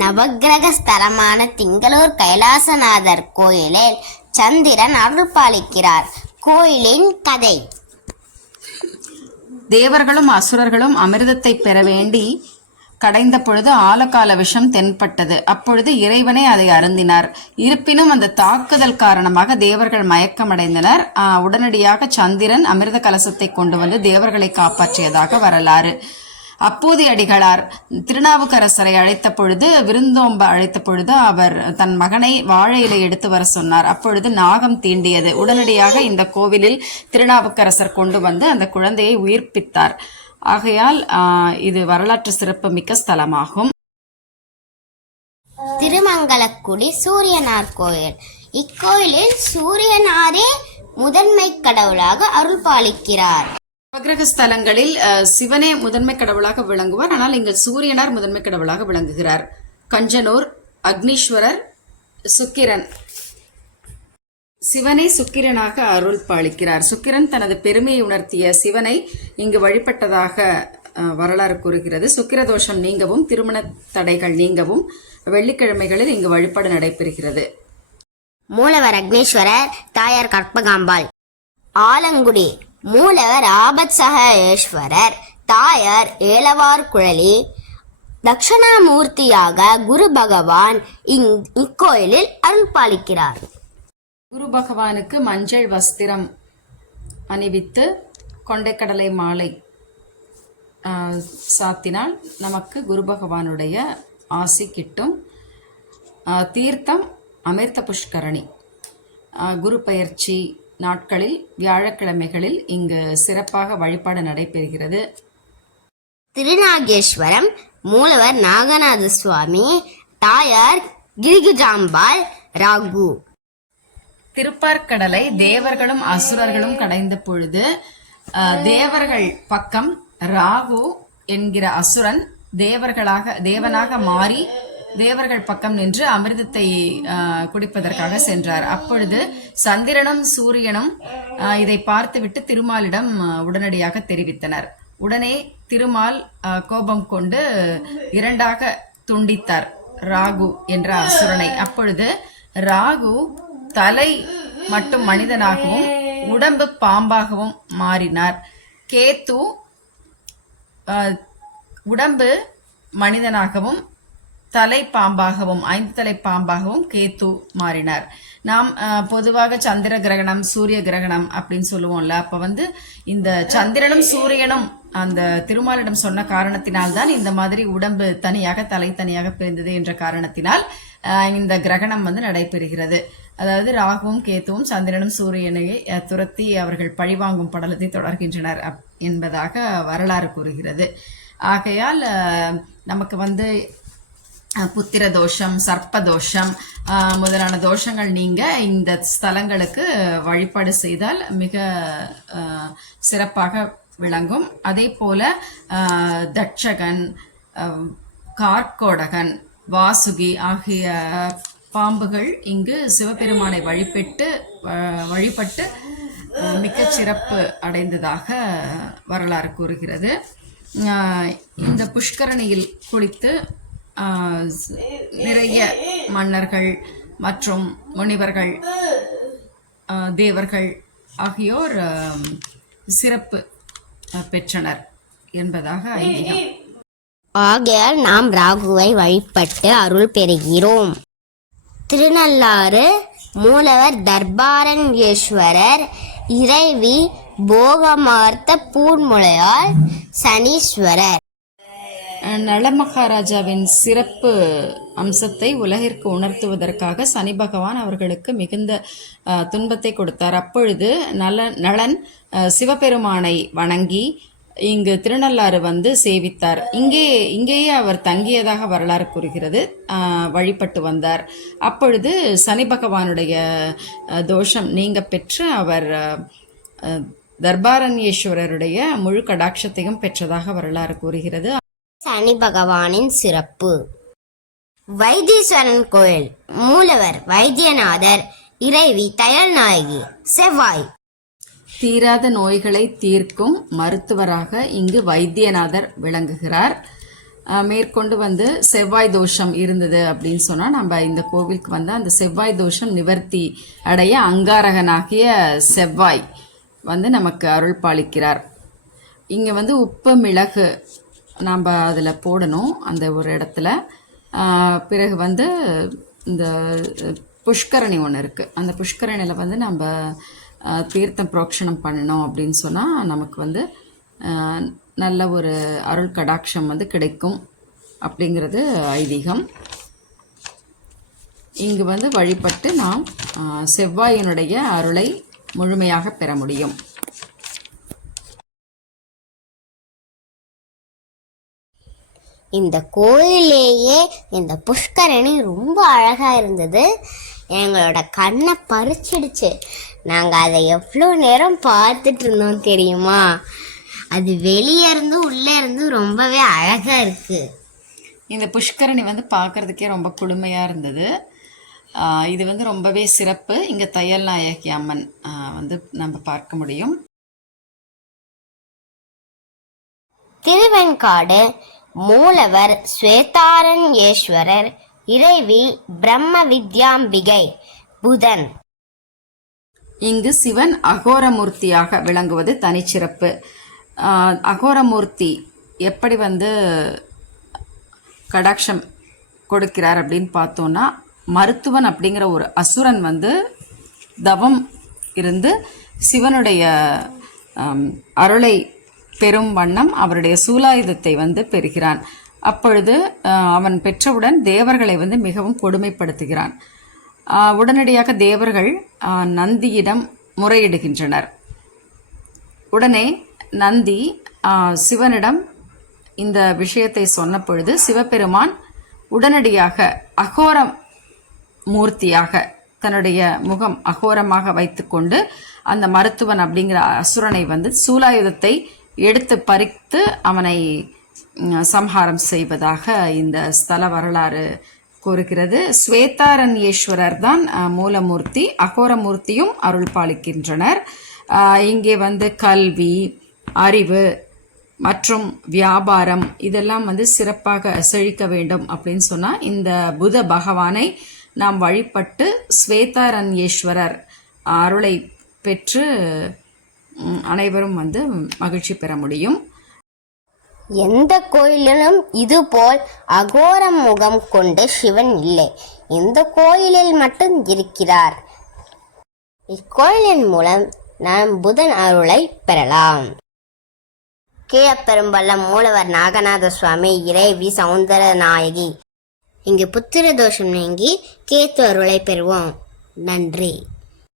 நவக்கிரக ஸ்தலமான திங்களூர் கைலாசநாதர் கோயிலில் சந்திரன் அருள் பாலிக்கிறார். கோயிலின் கதை. தேவர்களும் அசுரர்களும் அமிர்தத்தை பெற வேண்டி கடைந்த பொழுது ஆலகால விஷம் தென்பட்டது. அப்பொழுது இறைவனே அதை அருந்தினார். இருப்பினும் அந்த தாக்குதல் காரணமாக தேவர்கள் மயக்கமடைந்தனர். உடனடியாக சந்திரன் அமிர்த கலசத்தை கொண்டு வந்து தேவர்களை காப்பாற்றியதாக வரலாறு. அப்போது அடிகளார் திருநாவுக்கரசரை அழைத்த பொழுது, விருந்தோம்ப அழைத்த பொழுது அவர் தன் மகனை வாழை இலை எடுத்து வர சொன்னார். அப்பொழுது நாகம் தீண்டியது. உடனடியாக இந்த கோவிலில் திருநாவுக்கரசர் கொண்டு வந்து அந்த குழந்தையை உயிர்ப்பித்தார். ஆகையால் இது வரலாற்று சிறப்பு மிக்க ஸ்தலமாகும். திருமங்கலக்குடி சூரியனார் கோயில். இக்கோயிலில் சூரியனாரே முதன்மை கடவுளாக அருள் பாலிக்கிறார். நவகிரக ஸ்தலங்களில் சிவனே முதன்மை கடவுளாக விளங்குவார். ஆனால் இங்கு சூரியனார் முதன்மை கடவுளாக விளங்குகிறார். கஞ்சனூர் அக்னீஸ்வரர் சுக்கிரன். சிவனை சுக்கிரனாக அருள் பாலிக்கிறார். சுக்கிரன் தனது பெருமையை உணர்த்திய சிவனை இங்கு வழிபட்டதாக வரலாறு கூறுகிறது. சுக்கிர தோஷம் நீங்கவும் திருமண தடைகள் நீங்கவும் வெள்ளிக்கிழமைகளில் இங்கு வழிபாடு நடைபெறுகிறது. மூலவர் அக்னீஸ்வரர், தாயார் கற்பகாம்பாள். ஆலங்குடி மூலவர் ஆபத்சகேஸ்வரர், தாயார் ஏலவார் குழலி. தட்சணாமூர்த்தியாக குரு பகவான் இக்கோயிலில் அருள் பாலிக்கிறார். குரு பகவானுக்கு மஞ்சள் வஸ்திரம் அணிவித்து கொண்டைக்கடலை மாலை சாத்தினால் நமக்கு குரு பகவானுடைய ஆசி கிட்டும். தீர்த்தம் அமிர்த புஷ்கரணி. குரு பயிற்சி நாட்களில் வியாழக்கிழமைகளில் இங்கு சிறப்பாக வழிபாடு நடைபெறுகிறது. திருநாகேஸ்வரம் மூலவர் நாகநாத சுவாமி, தாயார் கிரிகுஜாம்பாள் ராகு. திருப்பார்கடலை தேவர்களும் அசுரர்களும் கடைந்த பொழுது தேவர்கள் பக்கம் ராகு என்கிற அசுரன் தேவனாக மாறி தேவர்கள் பக்கம் நின்று அமிர்தத்தை குடிப்பதற்காக சென்றார். அப்பொழுது சந்திரனும் சூரியனும் இதை பார்த்துவிட்டு திருமாலிடம் உடனடியாக தெரிவித்தனர். உடனே திருமால் கோபம் கொண்டு இரண்டாக துண்டித்தார் ராகு என்ற அசுரனை. அப்பொழுது ராகு தலை மட்டும் மனிதனாகவும் உடம்பு பாம்பாகவும் மாறினார். கேத்து உடம்பு மனிதனாகவும் தலை பாம்பாகவும் 5 தலை பாம்பாகவும் கேத்து மாறினார். நாம் பொதுவாக சந்திர கிரகணம் சூரிய கிரகணம் அப்படின்னு சொல்லுவோம்ல. அப்ப இந்த சந்திரனும் சூரியனும் அந்த திருமாலிடம் சொன்ன காரணத்தினால்தான் இந்த மாதிரி உடம்பு தனியாக தலை தனியாக பிரிந்தது என்ற காரணத்தினால் இந்த கிரகணம் நடைபெறுகிறது. அதாவது ராகுவும் கேத்துவும் சந்திரனும் சூரியனை துரத்தி அவர்கள் பழிவாங்கும் படலத்தை தொடர்கின்றனர் என்பதாக வரலாறு கூறுகிறது. ஆகையால் நமக்கு புத்திர தோஷம், சர்ப்ப தோஷம் முதலான தோஷங்கள் நீங்க இந்த ஸ்தலங்களுக்கு வழிபாடு செய்தால் மிக சிறப்பாக விளங்கும். அதே போல தட்சகன், கார்கோடகன், வாசுகி ஆகிய பாம்புகள் இங்கு சிவபெருமானை வழிபட்டு மிக சிறப்பு அடைந்ததாக வரலாறு கூறுகிறது. இந்த புஷ்கரணியில் குளித்து நிறைய மன்னர்கள் மற்றும் முனிவர்கள், தேவர்கள் ஆகியோர் சிறப்பு பெற்றனர் என்பதாக ஐதீகம். ஆகையால் நாம் ராகுவை வழிபட்டு அருள் பெறுகிறோம். திருநள்ளாறு மூலவர் தர்பாரண்யேஸ்வரர், இறைவி போகமார்த்த பூர்முளையால் சனீஸ்வரர். நளமகாராஜாவின் சிறப்பு அம்சத்தை உலகிற்கு உணர்த்துவதற்காக சனி பகவான் அவர்களுக்கு மிகுந்த துன்பத்தை கொடுத்தார். அப்பொழுது நளன் சிவபெருமானை வணங்கி இங்கு திருநள்ளாறு சேவித்தார். இங்கேயே அவர் தங்கியதாக வரலாறு கூறுகிறது. வழிபட்டு வந்தார். அப்பொழுது சனி பகவானுடைய தோஷம் நீங்க பெற்று அவர் தர்பாரண்யேஸ்வரருடைய முழு கடாட்சத்தையும் பெற்றதாக வரலாறு கூறுகிறது. சனி பகவானின் சிறப்பு. வைத்தீஸ்வரன் கோயில். மூலவர் வைத்தியநாதர், இறைவி தையல்நாயகி செவ்வாய். தீராத நோய்களை தீர்க்கும் மருத்துவராக இங்கு வைத்தியநாதர் விளங்குகிறார். மேற்கொண்டு வந்து செவ்வாய் தோஷம் இருந்தது அப்படின்னு சொன்னால் நம்ம இந்த கோவிலுக்கு வந்து அந்த செவ்வாய் தோஷம் நிவர்த்தி அடைய அங்காரகனாகிய செவ்வாய் வந்து நமக்கு அருள் பாலிக்கிறார். இங்கே வந்து உப்பு மிளகு நாம் அதில் போடணும் அந்த ஒரு இடத்துல. பிறகு வந்து இந்த புஷ்கரணி ஒன்று இருக்குது, அந்த புஷ்கரணியில் வந்து நம்ம தீர்த்தம் புரோக்ஷணம் பண்ணணும் அப்படின்னு சொன்னால் நமக்கு வந்து நல்ல ஒரு அருள் கடாட்சம் வந்து கிடைக்கும் அப்படிங்கிறது ஐதீகம். இங்கு வந்து வழிபட்டு நாம் செவ்வாயினுடைய அருளை முழுமையாக பெற முடியும். இந்த கோயிலேயே இந்த புஷ்கரணி ரொம்ப அழகா இருந்தது. எங்களோட கண்ணை பறிச்சிடுச்சு. நாங்கள் அதை எவ்வளோ நேரம் பார்த்துட்டு இருந்தோம் தெரியுமா? அது வெளியே இருந்து உள்ளே இருந்து ரொம்பவே அழகா இருக்கு. இந்த புஷ்கரணி வந்து பார்க்கறதுக்கே ரொம்ப குளுமையாக இருந்தது. இது வந்து ரொம்பவே சிறப்பு. இங்கே தையல் நாயகி அம்மன் வந்து நம்ம பார்க்க முடியும். திருவெண்காடு மூலவர் ஸ்வேதாரண்யேஸ்வரர், இறைவி பிரம்ம வித்யாம்பிகை, புதன். இங்கு சிவன் அகோரமூர்த்தியாக விளங்குவது தனிச்சிறப்பு. அகோரமூர்த்தி எப்படி வந்து கடாட்சம் கொடுக்கிறார் அப்படின்னு பார்த்தோன்னா, மருத்துவன் அப்படிங்கிற ஒரு அசுரன் வந்து தவம் இருந்து சிவனுடைய அருளை பெறும் வண்ணம் அவருடைய சூலாயுதத்தை வந்து பெறுகிறான். அப்பொழுது அவன் பெற்றவுடன் தேவர்களை வந்து மிகவும் கொடுமைப்படுத்துகிறான். உடனடியாக தேவர்கள் நந்தியிடம் முறையிடுகின்றனர். உடனே நந்தி சிவனிடம் இந்த விஷயத்தை சொன்ன பொழுது சிவபெருமான் உடனடியாக அகோர மூர்த்தியாக தன்னுடைய முகம் அகோரமாக வைத்துக்கொண்டு அந்த மருத்துவன் அப்படிங்கிற அசுரனை வந்து சூலாயுதத்தை எடுத்து பறித்து அவனை சம்ஹாரம் செய்வதாக இந்த ஸ்தல வரலாறு கூறுகிறது. ஸ்வேதாரண்யேஸ்வரர் தான் மூலமூர்த்தி, அகோரமூர்த்தியும் அருள் பாலிக்கின்றனர். இங்கே வந்து கல்வி, அறிவு மற்றும் வியாபாரம் இதெல்லாம் வந்து சிறப்பாக செழிக்க வேண்டும் அப்படின்னு சொன்னால் இந்த புத பகவானை நாம் வழிபட்டு ஸ்வேதாரண்யேஸ்வரர் அருளை பெற்று அனைவரும் வந்து மகிழ்ச்சி பெற முடியும். எந்த கோயிலிலும் இதுபோல் அகோர முகம் கொண்டு சிவன் இல்லை. இந்த கோயிலில் மட்டும் இருக்கிறார். இக்கோயிலின் மூலம் நாம் புதன் அருளை பெறலாம். கீழப்பெரும்பள்ளம் மூலவர் நாகநாத சுவாமி, இறைவி சௌந்தர நாயகி. இங்கு புத்திர தோஷம் நீங்கி கேத்து அருளை பெறுவோம். நன்றி.